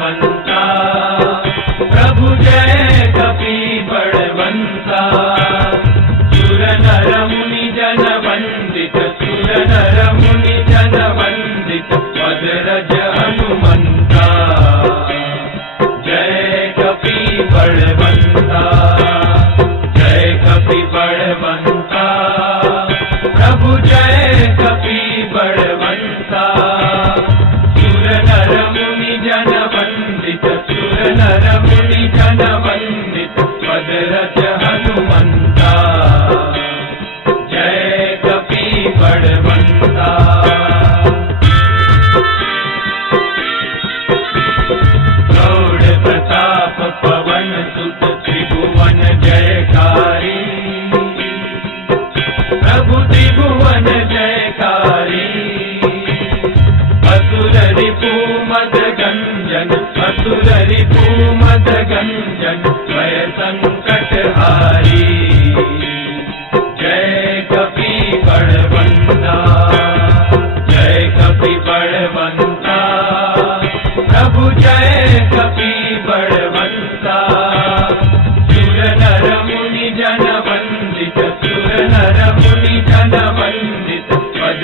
மன்ற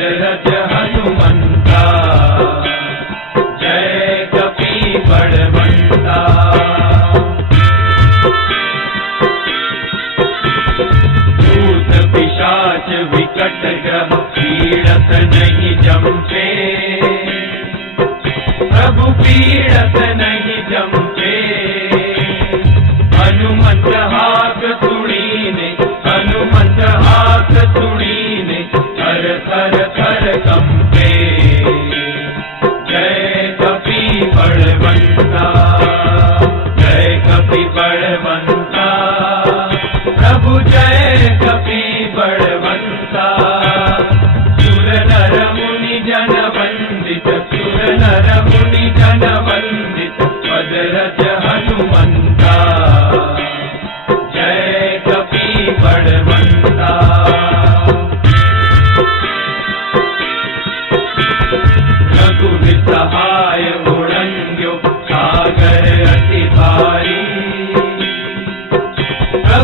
दशरथ हनुमंता जय कपी बड़वंता भूत पिशाच विकट ग्रह पीड़त नहीं जमते प्रभु पीड़त नहीं जम Eita,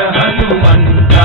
I don't Jahanumanta.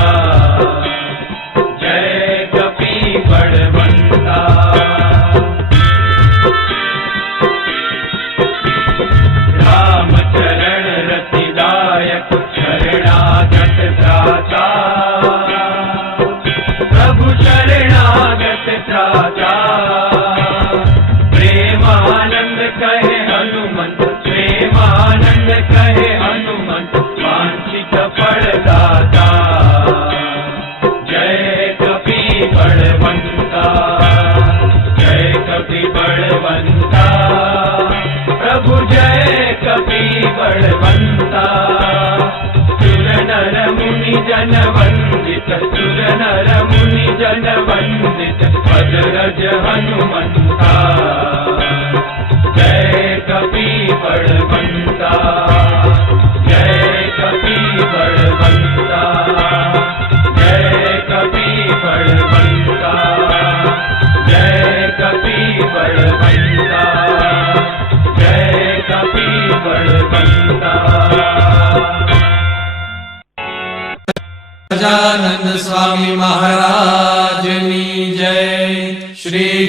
भज हनुमंता जय जय कपी बड़वंता गजानन स्वामी महाराज।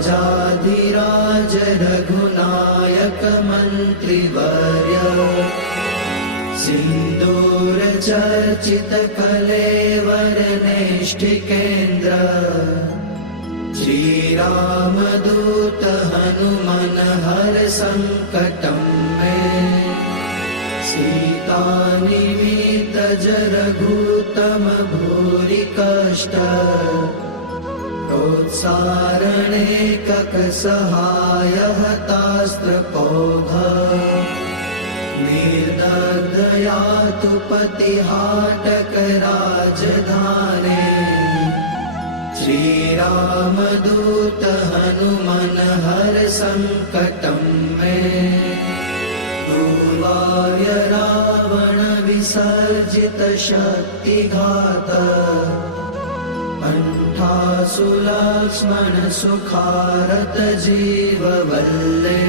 राजाधिराज रघुनायक मन्त्रिवर्य सिन्दूरचर्चित कलेवरनेष्ठिकेन्द्र श्रीरामदूत हनुमन हर सङ्कटं मे सीतानिमितज रघुतम भूरि कष्ट ककसहाय हतास्त्रपौघ निर्दया तु पतिहाटकराजधाने। हर सङ्कटं मे। पूर्वाय रावण विसर्जित शक्तिघात जीववल्ले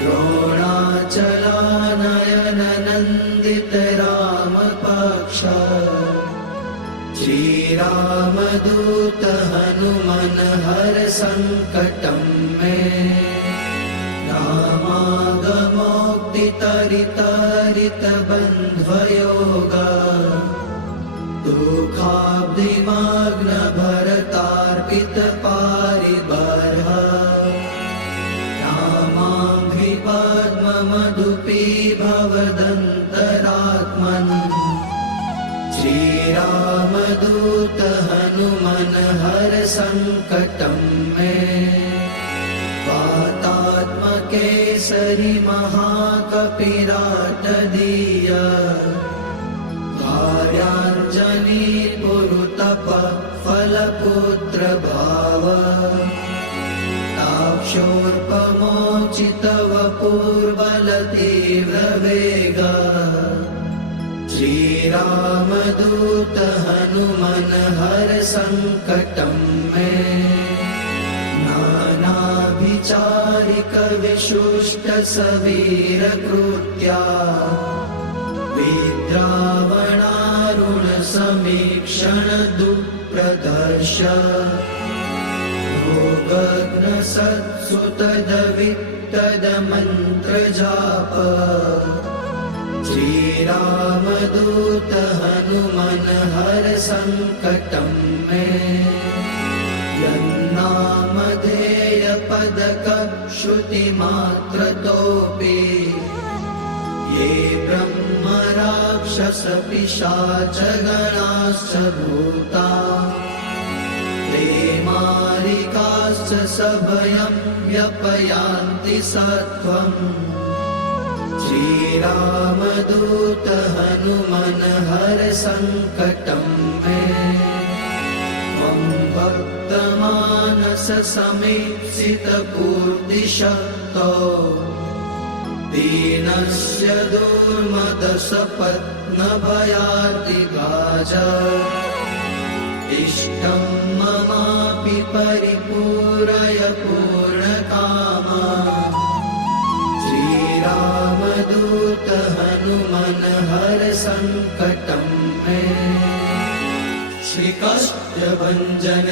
द्रोणाचलानयन नन्दित रामपक्ष श्रीरामदूत हनुमन हर सङ्कटं मे। रामागमोक्तितरितरित बुद्धिमाग्नभरतार्पितपारिबर्ह रामाङ्घ्रिपद्ममधुपी भवदन्तरात्मन् श्रीरामदूत हनुमन हर सङ्कटम् मे पातात्मकेसरि महाकपिराटदीय। पुरुतप फलपुत्र भाव ताक्षोर्पमोचितव पूर्वलतीव्रवेग श्रीरामदूत हनुमन हर सङ्कटं मे। नानाभिचारिक विशुष्ट समीक्षण दुःप्रदर्श भोगग्न सत्सुतदवित्तदमन्त्रजाप श्रीरामदूत हनुमन हर सङ्कटं मे यन्नामधेय पदक श्रुतिमात्रतोऽपि ये ब्रह्म राक्षस पिशाच गणाश्च भूता ते मारिकाश्च सभयं व्यपयान्ति सत्त्वम्। श्रीरामदूत हनुमन हर सङ्कटं मे। त्वं भक्तमानस समीप्सितपूर्तिशक्तो दीनस्य दुर्मदसपत्नभयातिगाज इष्टं ममापि परिपूरय पूर्णकामा। श्रीरामदूत हनुमन हर सङ्कटं मे। श्रीकाष्ठभञ्जन